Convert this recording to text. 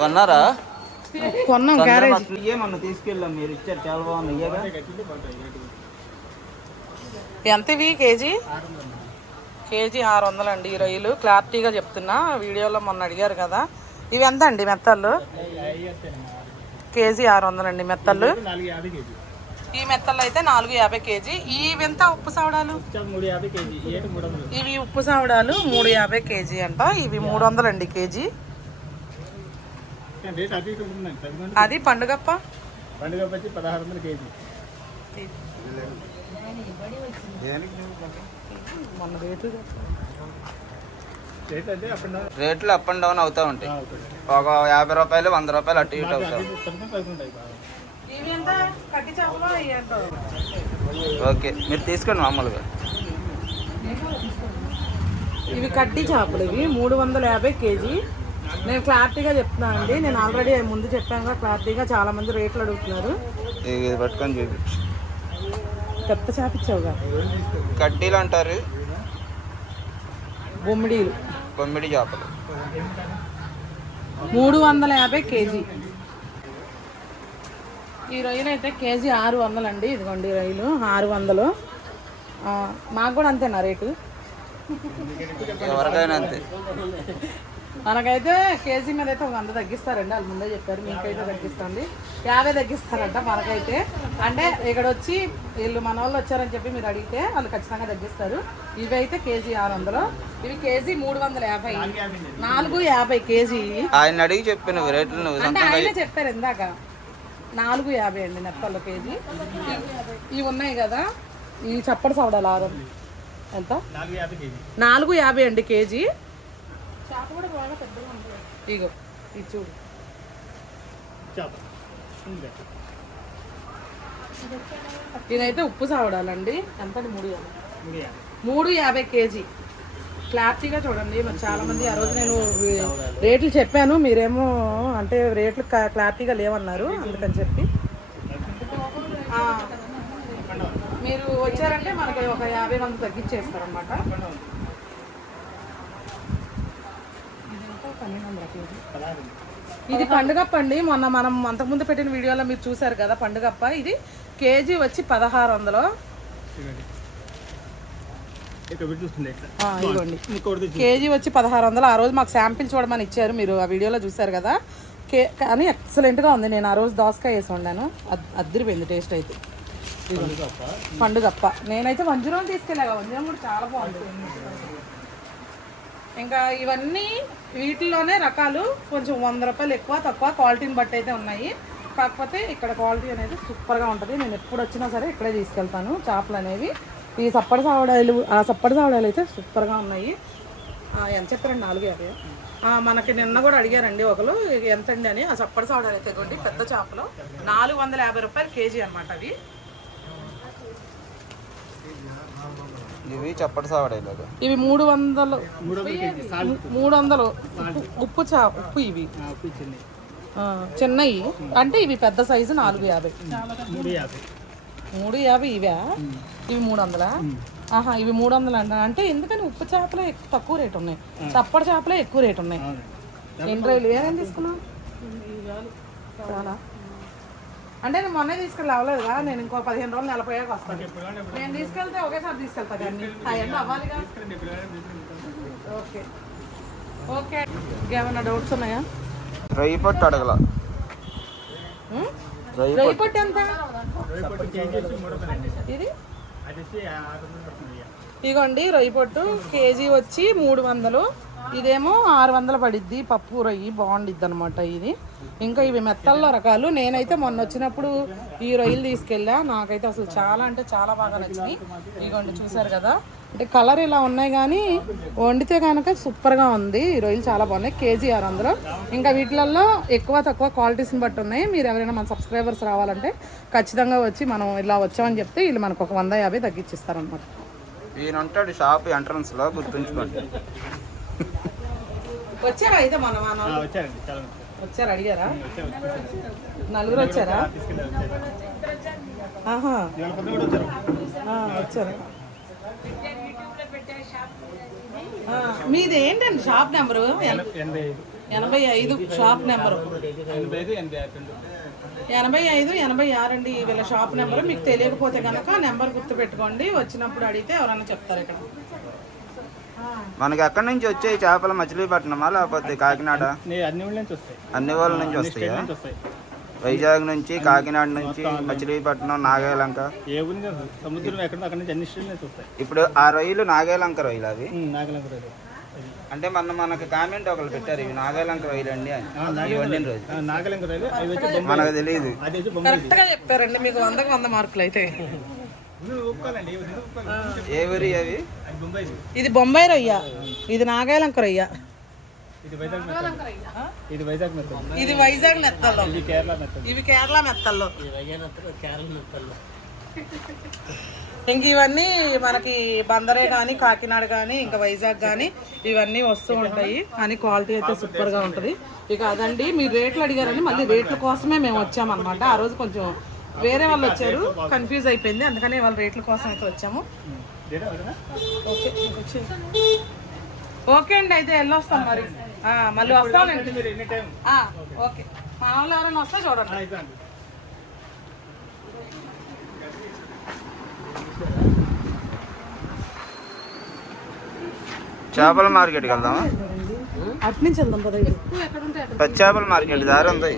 కొన్నారా? కొన్నాం క్యారేజ్. ఏమన్నా తీసుకెళ్ళాం మీరు ఇచ్చారు చాలా బాగుంది ఇయ్యగా. ఎంత ఇవి కేజీ? కేజీ ఆరు వందలు అండి ఈ రొయ్యలు క్లారిటీగా చెప్తున్నా వీడియోలో మొన్న అడిగారు కదా. ఇవి ఎంత అండి మెత్తళ్ళు? కేజీ ఆరు వందలు అండి మెత్తళ్ళు. ఈ మెత్తళ్ళు అయితే నాలుగు యాభై కేజీ. ఇవి ఎంత ఉప్పు సావడాలు? ఇవి ఉప్పు సావడాలు మూడు యాభై కేజీ అంట. ఇవి మూడు వందలు అండి కేజీ రేట్ అటు ఇటు ఉంటుందండి పదకొండు అది పండుగప్ప? పండుగ వచ్చి పదహారు వందల కేజీ. రేట్లు అప్ అండ్ డౌన్ అవుతూ ఉంటాయి. ఒక యాభై రూపాయలు వంద రూపాయలు అటు ఇటు అవుతాయి కట్టి ఓకే మీరు తీసుకోండి మామూలుగా. ఇవి కడ్డీ చేపలు ఇవి మూడు వందల యాభై కేజీ. నేను క్లారిటీగా చెప్తున్నాను అండి. నేను ఆల్రెడీ ముందు చెప్పాను కదా క్లారిటీగా చాలా మంది రేట్లు అడుగుతున్నారు. ఇది పట్టుకొని చూపించు పెద్ద చేప ఇచ్చావుగా కడ్డీలు అంటారు. బొమ్మిడీలు. బొమ్మిడి చేపలు. మూడు వందల యాభై కేజీ. ఈ రొయ్యలు అయితే కేజీ ఆరు వందలు అండి. ఇదిగోండి రొయ్యలు ఆరు వందలు. మాకు కూడా అంతేనా రేటు? ఎవరికైనా అంతే. మనకైతే కేజీ మీద అయితే ఒక వంద తగ్గిస్తారండి. వాళ్ళు ముందే చెప్పారు. మీకైతే తగ్గిస్తుంది. యాభై తగ్గిస్తారంట మనకైతే. అంటే ఇక్కడ వచ్చి వీళ్ళు మన వాళ్ళు వచ్చారని చెప్పి మీరు అడిగితే వాళ్ళు ఖచ్చితంగా తగ్గిస్తారు. ఇవి అయితే కేజీ ఆరు వందలు. ఇవి కేజీ మూడు వందల యాభై. నాలుగు యాభై కేజీ. ఆయన అడిగి చెప్పి నువ్వు రేట్లు అంటే ఆయన చెప్పారు ఇందాక. నాలుగు యాభై అండి నెప్పల్లో కేజీ. ఇవి- ఉన్నాయి కదా. ఈ చప్పటి సవడాలు ఆరు ఎంత? నాలుగు యాభై కేజీ. ఇగో ఇది చూడు. చేప. ఉంది. ఇదైతే ఉప్పు సావడాలండి ఎంత మూడు యాభై మూడు యాభై. మూడు యాభై కేజీ. క్లారిటీగా చూడండి. మరి చాలా మంది ఆ రోజు నేను రేట్లు చెప్పాను. మీరేమో అంటే రేట్లు క- క్లారిటీగా లేవన్నారు. అందుకని చెప్పి. మీరు వచ్చారంటే మనకి ఒక యాభై మంది తగ్గించేస్తారనమాట పదహారు ఇది? పండుగప్ప అండి. మొన్న మనం అంతకుముందు పెట్టిన వీడియోలో మీరు చూసారు కదా పండుగప్ప. ఇది కేజీ వచ్చి పదహారు వందలు. ఇవ్వండి కేజీ వచ్చి పదహారు వందలు. ఆ రోజు మాకు శాంపిల్ చూడమని ఇచ్చారు. మీరు ఆ వీడియోలో చూసారు కదా. కే కానీ ఎక్సలెంట్గా ఉంది. నేను ఆ రోజు దోసకాయ వేసి వండాను. అద్- అద్దరిపోయింది టేస్ట్ అయితే. పండుగప్ప? నేనైతే వంజరం తీసుకెళ్ళా వంజరం కూడా చాలా బాగుంది ఇంకా ఇవన్నీ వీటిలోనే రకాలు కొంచెం వంద రూపాయలు ఎక్కువ తక్కువ క్వాలిటీని బట్టి అయితే ఉన్నాయి. కాకపోతే ఇక్కడ క్వాలిటీ అనేది సూపర్గా ఉంటుంది. నేను ఎప్పుడు వచ్చినా సరే ఇక్కడే తీసుకెళ్తాను చేపలు అనేవి. ఈ సప్పడి సావడాలు ఆ సప్పడి సావడాలు అయితే సూపర్గా ఉన్నాయి. ఎంత చెప్పారండి? నాలుగు యాభై మనకి నిన్న కూడా అడిగారండి ఒకరు ఎంత అండి అని. ఆ సప్పడి సావడాలు అయితే ఇదిగోండి పెద్ద చేపలు. నాలుగు వందల యాభై రూపాయలు కేజీ అనమాట అవి. ఇవి చప్పటి సావడేలాగా ఇవి మూడు వందలు మూడు వందల ఉప్పు. ఉప్పు చా ఉప్పు ఇవి. చిన్నవి. అంటే ఇవి పెద్ద సైజు నాలుగు యాభై. మూడు యాభై. ఇవా? ఇవి మూడు వందలా? ఆహా ఇవి మూడు వందలు అంట. అంటే ఎందుకని ఉప్పు చేపలే ఎక్కువ- తక్కువ రేటు ఉన్నాయి. చప్పటి చేపలే ఎక్కువ రేటు ఉన్నాయి. ఎన్ని రోజులు? ఏమేం తీసుకున్నావు? చాలా. అంటే నేను మొన్నే తీసుకెళ్ళి అవ్వలేదుగా నేను ఇంకో పదిహేను రోజులు నెలపోయాక వస్తాను. నేను తీసుకెళ్తే ఒకేసారి తీసుకెళ్తా కానీ అవన్నీ అవ్వాలిగా ఓకే. ఓకే. ఇంకేమైనా డౌట్స్ ఉన్నాయా? రొయ్యి పొట్టు అడగల రొయ్యి పొట్టు ఎంత? ఇది. ఇదిగోండి రొయ్యి పొట్టు కేజీ వచ్చి మూడు వందలు. ఇదేమో ఆరు వందలు పడిద్ది పప్పు రొయ్యి బాగుండిద్ది అనమాట ఇది. ఇంకా ఇవి మెత్తల్లో రకాలు. నేనైతే మొన్న వచ్చినప్పుడు ఈ రొయ్యలు తీసుకెళ్ళా. నాకైతే అసలు చాలా అంటే చాలా బాగా నచ్చినాయి. ఇగోండి చూసారు కదా? అంటే కలర్ ఇలా ఉన్నాయి కానీ వండితే కనుక సూపర్గా ఉంది. ఈ రొయ్యలు చాలా బాగున్నాయి. కేజీ ఆరు వందలు. ఇంకా వీటిలల్లో ఎక్కువ తక్కువ క్వాలిటీస్ని బట్టి ఉన్నాయి. మీరు ఎవరైనా మన సబ్స్క్రైబర్స్ రావాలంటే ఖచ్చితంగా వచ్చి మనం ఇలా వచ్చామని చెప్తే వీళ్ళు మనకు ఒక వంద యాభై తగ్గించిస్తారనమాట ఈయన ఉంటాడు షాప్ ఎంట్రన్స్లో గుర్తుంచుకోండి. వచ్చారా అయితే మన వచ్చారండి చాలా వచ్చారు. అడిగారా. నలుగురు వచ్చారా. ఆహా. వచ్చారు. మీది ఏంటండి షాప్ నెంబరు? ఎనభై ఐదు. Shop number. ఎనభై ఐదు ఎనభై ఆరు రెండు. ఎనభై ఐదు ఎనభై ఆరు అండి వీళ్ళ షాప్ నెంబర్. మీకు తెలియకపోతే కనుక నెంబర్ గుర్తుపెట్టుకోండి. వచ్చినప్పుడు అడిగితే ఎవరైనా చెప్తారు ఇక్కడ. మనకి ఎక్కడి నుంచి వచ్చాయి చేపలు? మచిలీపట్నమా? లేకపోతే కాకినాడ? నీ అన్ని ఊళ్ళ నుంచి వస్తాయి. అన్ని వాళ్ళ నుంచి వస్తాయా? వస్తాయి. వైజాగ్ నుంచి కాకినాడ నుంచి మచిలీపట్నం నాగేలంక? ఏ ఊరి నుంచి వస్తాయి? సముద్రం ఎక్కడ అక్కడ నుంచి అన్ని స్టేట్ నుంచి వస్తాయి. ఇప్పుడు ఆ రొయ్యలు నాగేలంక రొయ్యలు అవి నాగలంక. అంటే మొన్న మనకు కామెంట్ ఒకరు పెట్టారు ఇవి నాగేలంక రొయ్యలు అండి అని. వండిన రోజు. నాగలంక మనకు తెలియదు అది వచ్చి బొమ్మ కరెక్ట్గా చెప్పారండి మీకు వందకు వంద మార్కులు అయితే. నువ్వు ఒప్పుకోవాలండి ఇవి నువ్వు ఒప్పుకోవాలి. ఏ ఊరి అవి? ఇది. ఇది బొంబాయి రొయ్య. ఇది నాగాలంక రొయ్య. ఇది వైజాగ్ మెత్తలు ఇది వైజాగ్ మెత్తల్లో. ఇది కేరళ మెత్తలు ఇవి కేరళ మెత్తల్లో. ఇంక ఇవన్నీ మనకి బందరే కానీ కాకినాడ కానీ ఇంకా వైజాగ్ కానీ ఇవన్నీ వస్తూ ఉంటాయి. కానీ క్వాలిటీ అయితే సూపర్గా ఉంటుంది. ఇక అదండి మీరు రేట్లు అడిగారని మళ్ళీ రేట్ల కోసమే మేము వచ్చామన్నమాట. ఆ రోజు కొంచెం వేరే వాళ్ళు వచ్చారు కన్ఫ్యూజ్ అయిపోయింది. అందుకని వాళ్ళ రేట్ల కోసం అయితే వచ్చాము? ఓకే అండి అయితే వెళ్ళొస్తాం మరి. ఆ, మళ్ళీ ఆ, ఓకే. మా వాళ్ళు ఎవరైనా వస్తే చూడండి. అయితే అండి చేపల మార్కెట్కి వెళ్దామా? అటు నుంచి వెళ్దాం పద పచ్చి చేపల మార్కెట్ దారి ఉంది.